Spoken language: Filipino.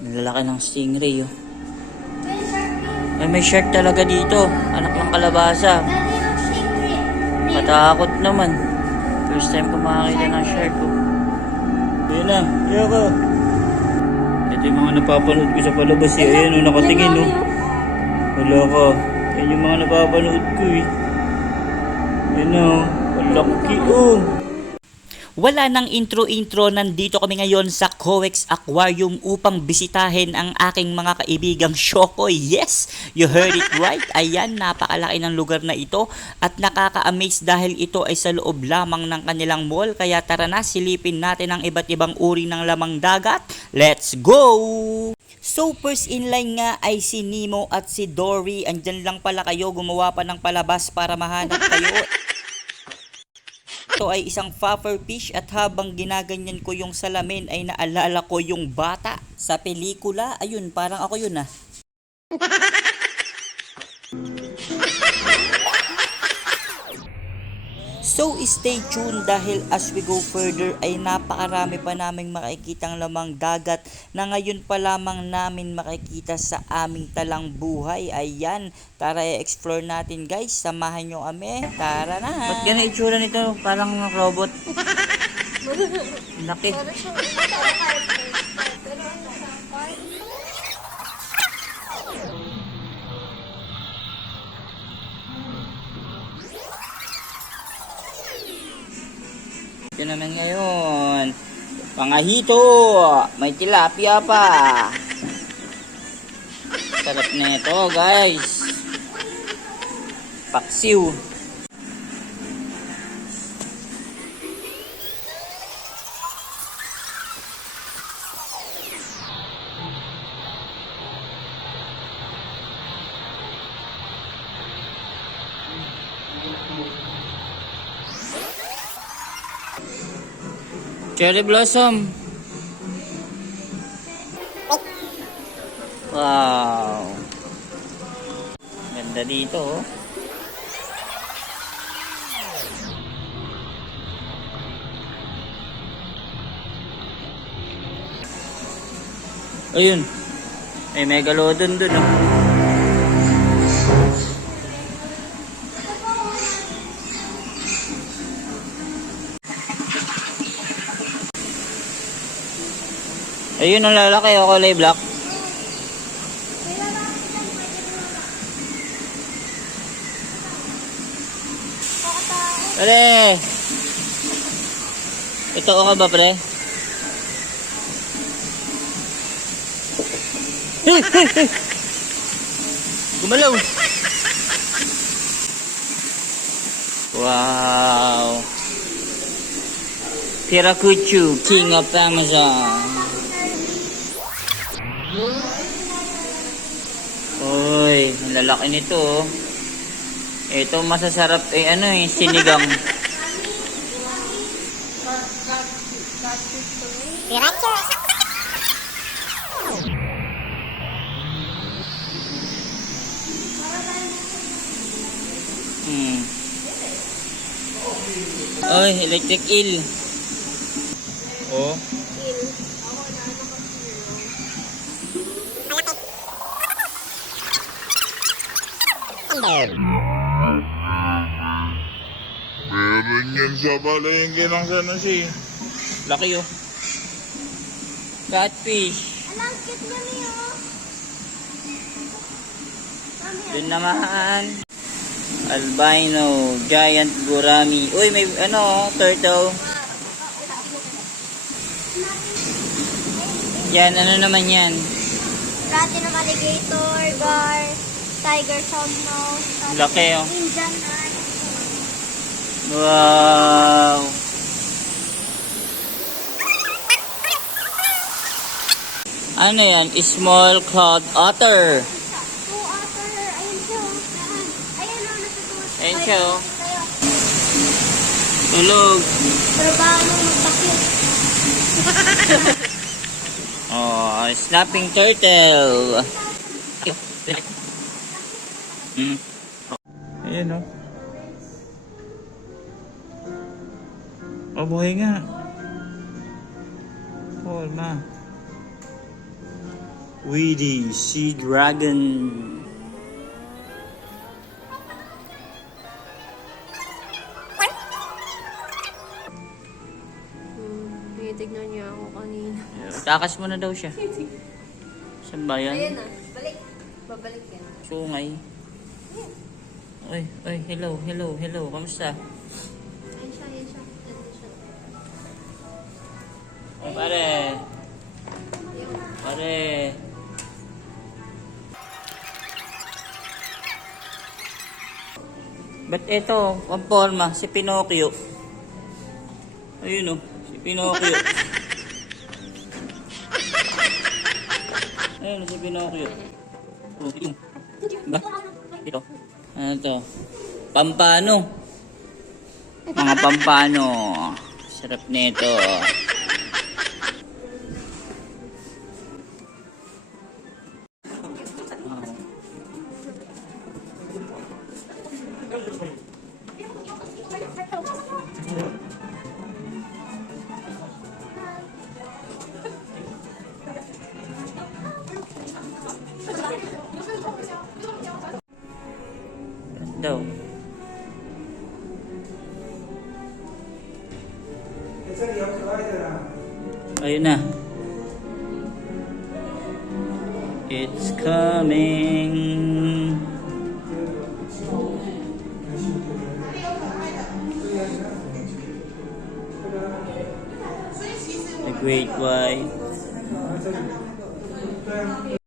Ang lalaki ng stingray, oh. Ay, may shark talaga dito. Anak ng kalabasa. Katakot naman. First time ko makakita ng shark, oh. Ayun na, ayoko. Ito yung mga napapanood ko sa palabas, eh. Ayan, oh, nakatingin, oh. Wala ka. Yan yung mga napapanood ko, eh. Ayan, oh. Palaki, oh. Wala nang intro-intro, nandito kami ngayon sa Coex Aquarium upang bisitahin ang aking mga kaibigang Shokoy. Yes, you heard it right. Ayan, napakalaki ng lugar na ito at nakaka-amaze dahil ito ay sa loob lamang ng kanilang mall. Kaya tara na, silipin natin ang iba't ibang uri ng lamang dagat. Let's go! So first in line nga ay si Nemo at si Dory. Andyan lang pala kayo, gumawa pa ng palabas para mahanap kayo. Ito ay isang puffer fish at habang ginaganyan ko yung salamin ay naalala ko yung bata sa pelikula. Ayun, parang ako yun, ah. So stay tuned dahil as we go further ay napakarami pa naming makikitang lamang dagat na ngayon pa lamang namin makikita sa aming talang buhay. Ayan, tara i-explore natin guys, samahan nyo kami, tara na. Ba't ganun itsura nito? Parang robot. Laki. Ito naman ngayon, pangahito, may tilapia pa. Sarap na ito guys. Paksiw. Cherry blossom. Wow. Ganda dito, oh. Ayun. May megalodon dun, oh. Ayun ang lalaki, oh, kulay black. Pre! Ito ka ba, pre? Gumalaw! Wow! Piracucu, King of Amazon. Uy, ang lalaki nito, oh. Ito masasarap eh, ano eh, sinigang. Oy, electric eel. Oh. Meron yan sa palengke ng Sanasi. Laki, oh. Catfish. Alang cute na niyo. Dun naman. Albino, giant gurami. Uy, may ano, turtle. Yan, ano naman yan? Platinum alligator, gar, tiger houndnose, Laki, oh. Indian eye. Wow. Ano yan? Small cloud otter. Two otter, ayun siya. Ayun o, nasa two. Ayun siya, oh. Tulog. Pero ba ano magpakit? Oh, snapping turtle. Ayan, oh. Oh, buhay nga. Oh, ma. Weedy Sea Dragon. Tinitignan niya ako kanina. Takas mo na daw siya. Saan ba yan? Ayan na, balik. Babalik yan. Sungay. Oy, oy, hello, hello, hello. Kamusta? Ayan siya, ayan siya. Ayan siya. Oh, pare. Pare. Ba't ito, ang forma, si Pinocchio. Ayun oh, si Pinocchio. Ayun, si Pinocchio. Oh, ito. Ba? Ito. Ano to? Pampano. Mga pampano. Sarap nito. Daw. Ayun na. It's coming. The Great White.